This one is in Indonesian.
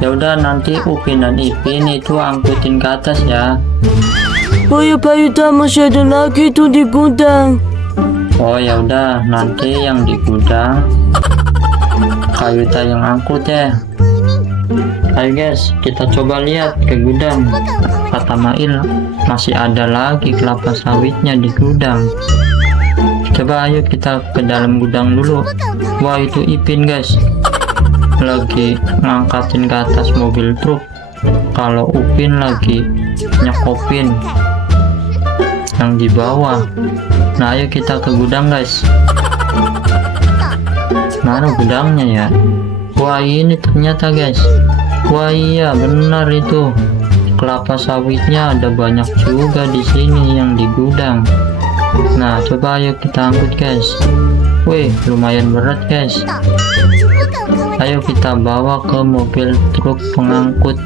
Ya udah, nanti Upin dan Ipin itu angkutin ke atas ya. Bayuta masih ada lagi tuh di gudang. Oh ya udah, nanti yang di gudang Kayuta yang angkut ya. Ayo guys, kita coba lihat ke gudang. Kata Mail, masih ada lagi kelapa sawitnya di gudang. Coba ayo kita ke dalam gudang dulu. Wah, itu Ipin guys, lagi ngangkatin ke atas mobil truk. Kalau Upin lagi nyekopin yang di bawah. Nah, ayo kita ke gudang guys. Mana gudangnya ya? Wah, ini ternyata guys. Wah, iya benar itu. Kelapa sawitnya ada banyak juga di sini yang di gudang. Nah, coba ayo kita angkut guys. Wih, lumayan berat guys. Ayo kita bawa ke mobil truk pengangkut.